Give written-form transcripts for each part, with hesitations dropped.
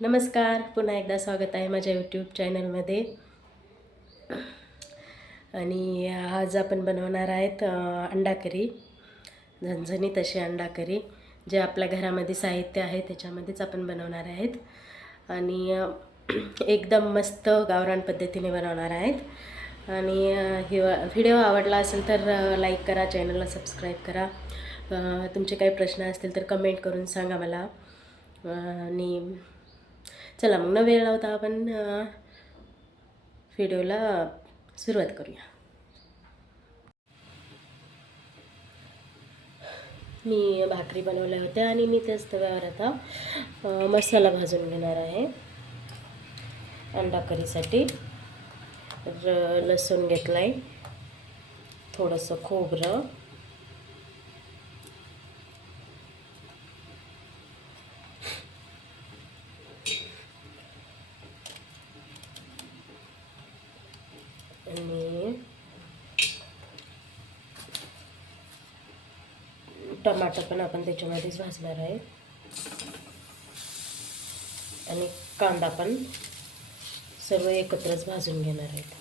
नमस्कार, पुन्हा एकदा स्वागत आहे माझ्या यूट्यूब चॅनलमध्ये. आणि आज आपण बनवणार आहेत अंडा करी, झणझणीत अशी अंडा करी. जे आपल्या घरामध्ये साहित्य आहे त्याच्यामध्येच आपण बनवणार आहेत आणि एकदम मस्त गावरान पद्धतीने बनवणार आहेत. आणि व्हिडिओ आवडला असेल तर लाईक करा, चॅनलला सबस्क्राईब करा. तुमचे काही प्रश्न असतील तर कमेंट करून सांगा मला. आणि चला मग न वेळ लावता आपण व्हिडिओला सुरुवात करूया. मी भाकरी बनवल्या होत्या आणि मी त्याच तव्यावर आता मसाला भाजून घेणार आहे अंडा करीसाठी. लसूण घेतला आहे, थोडंसं खोबरं, आणि टमाटर पण आपण त्याच्यामध्येच भाजणार आहे आणि कांदा पण सर्व एकत्रच भाजून घेणार आहेत.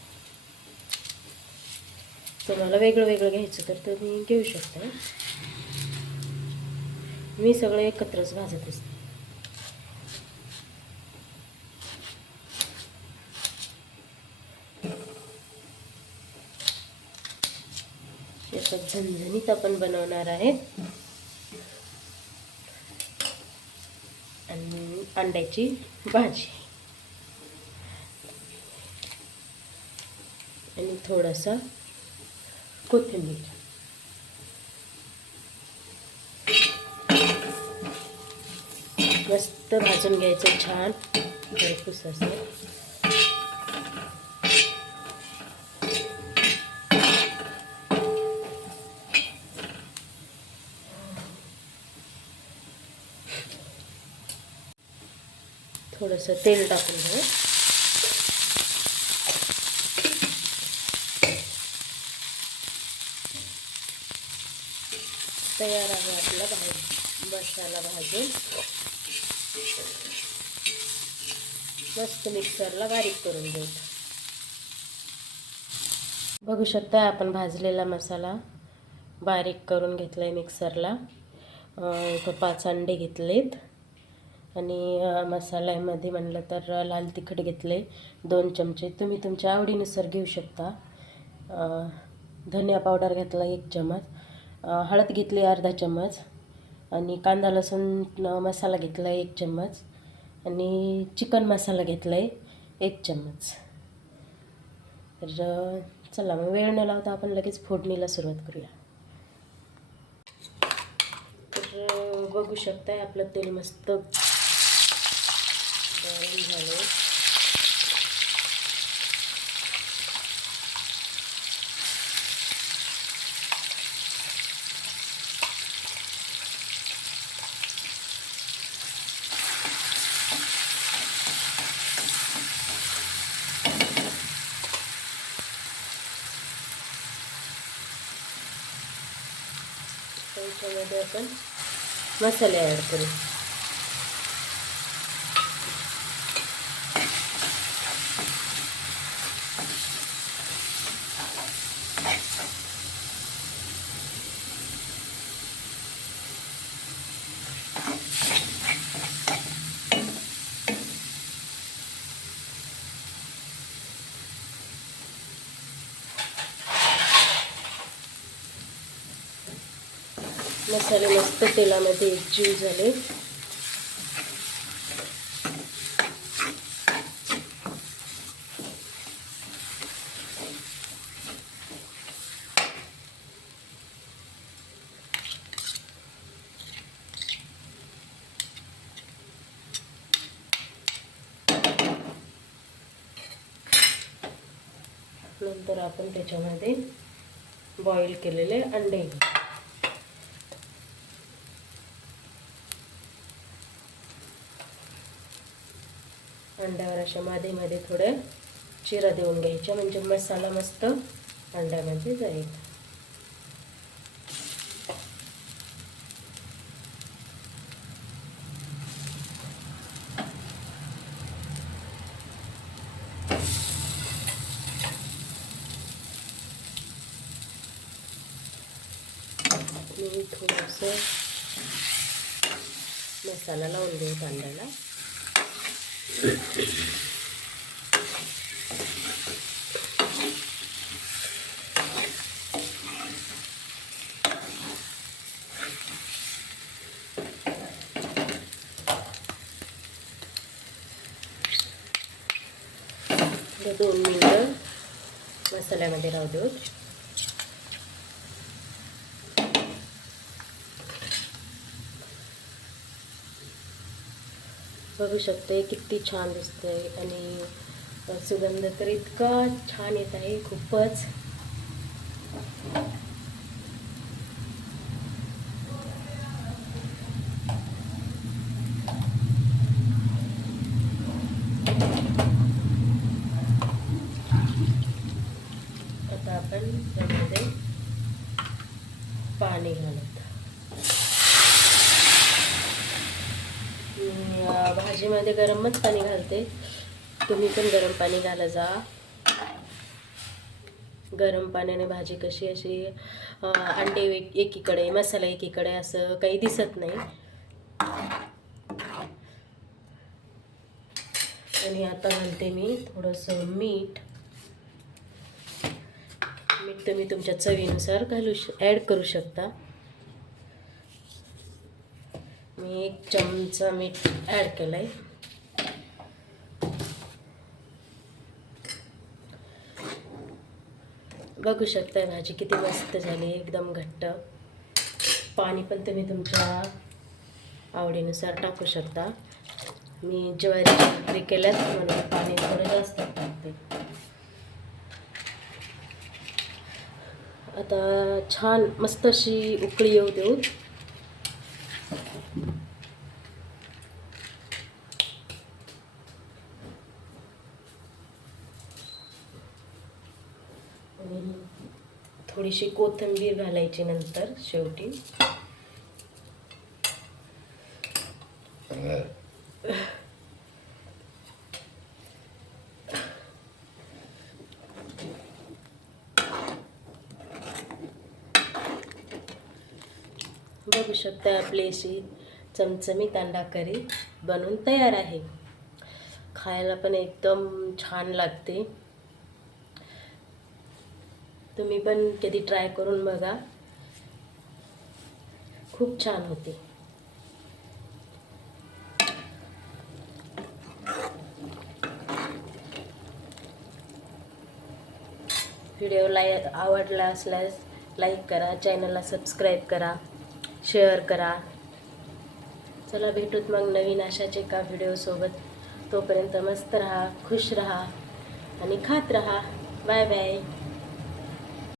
तुम्हाला वेगळं वेगळं घ्यायचं तर तुम्ही घेऊ शकता. मी सगळं एकत्रच भाजत असते. याच्यात झणझणीत आपण बनवणार आहे आणि अंड्याची भाजी आणि थोडासा कोथिंबीर. मस्त भाजून घ्यायचं छान भरपूस असं. थोडंसं तेल टाकून घेऊ. तयार आहे आपला मसाला भाजून. मस्त मिक्सरला बारीक करून घेऊ. बघू शकता आपण भाजलेला मसाला बारीक करून घेतला आहे मिक्सरला. 5 अंडे घेतलेत आणि मसाल्यामध्ये म्हणलं तर लाल तिखट घेतले 2 चमचे, तुम्ही तुमच्या आवडीनुसार घेऊ शकता. धनिया पावडर घेतला 1 चमच, हळद घेतली अर्धा चमच आणि कांदा लसूण मसाला घेतला 1 चमच आणि चिकन मसाला घेतला आहे 1 चमच. तर चला मग वेळ न लावता आपण लगेच फोडणीला सुरुवात करूया. तर बघू शकताय आपलं तेल मस्त गरम झालं. त्याच्यामध्ये आपण मसाले ॲड करू. मसाले मस्त तेलामध्ये एकजीव झाले. नंतर आपण त्याच्यामध्ये बॉईल केलेले अंडे घेऊ. अंड्यावर अशा मध्ये मध्ये थोड्या चिरा देऊन घ्यायच्या म्हणजे मसाला मस्त अंड्यामध्ये जाईल. थोडंसं मसाला लावून देऊ कांद्याला. तर 2 मिनिटं मसाल्यामध्ये राहू देऊ. बघू शकते किती छान दिसतंय आणि सुगंध तर इतका छान येत आहे खूपच. आता आपण यामध्ये पाणी घालत. भाजीमध्ये गरमच पाणी घालते, तुम्ही पण गरम पाणी घाला जा. गरम पाण्याने भाजी कशी अशी अंडे एकीकडे मसाला एकीकडे असं काही दिसत नाही. आणि आता घालते मी थोडंसं मीठ. मीठ तुम्ही तुमच्या चवीनुसार ॲड करू शकता. मी 1 चमचा मीठ ॲड केलं आहे. बघू शकता भाजी किती मस्त झाली, एकदम घट्ट. पाणी पण तुम्ही तुमच्या आवडीनुसार टाकू शकता. मी ज्वारीची भाकरी केल्यात म्हणून पाणी थोडं जास्त टाकते. आता छान मस्त अशी उकळी येऊ देऊ. आणि थोडीशी कोथिंबीर घालायची नंतर शेवटी. बघू शकता आपली अशी चमचमीत अंडा करी बनवून तयार आहे. खायला पण एकदम छान लागते. तुम्ही पण कधी ट्राय करून बघा, खूप छान होते. व्हिडिओ आवडला असल्यास लाईक करा, चॅनलला सबस्क्राईब करा, शेअर करा. चला भेटूत मग नवीन अशाच एका व्हिडिओसोबत. तोपर्यंत मस्त राहा, खुश राहा आणि खात राहा. Bye bye.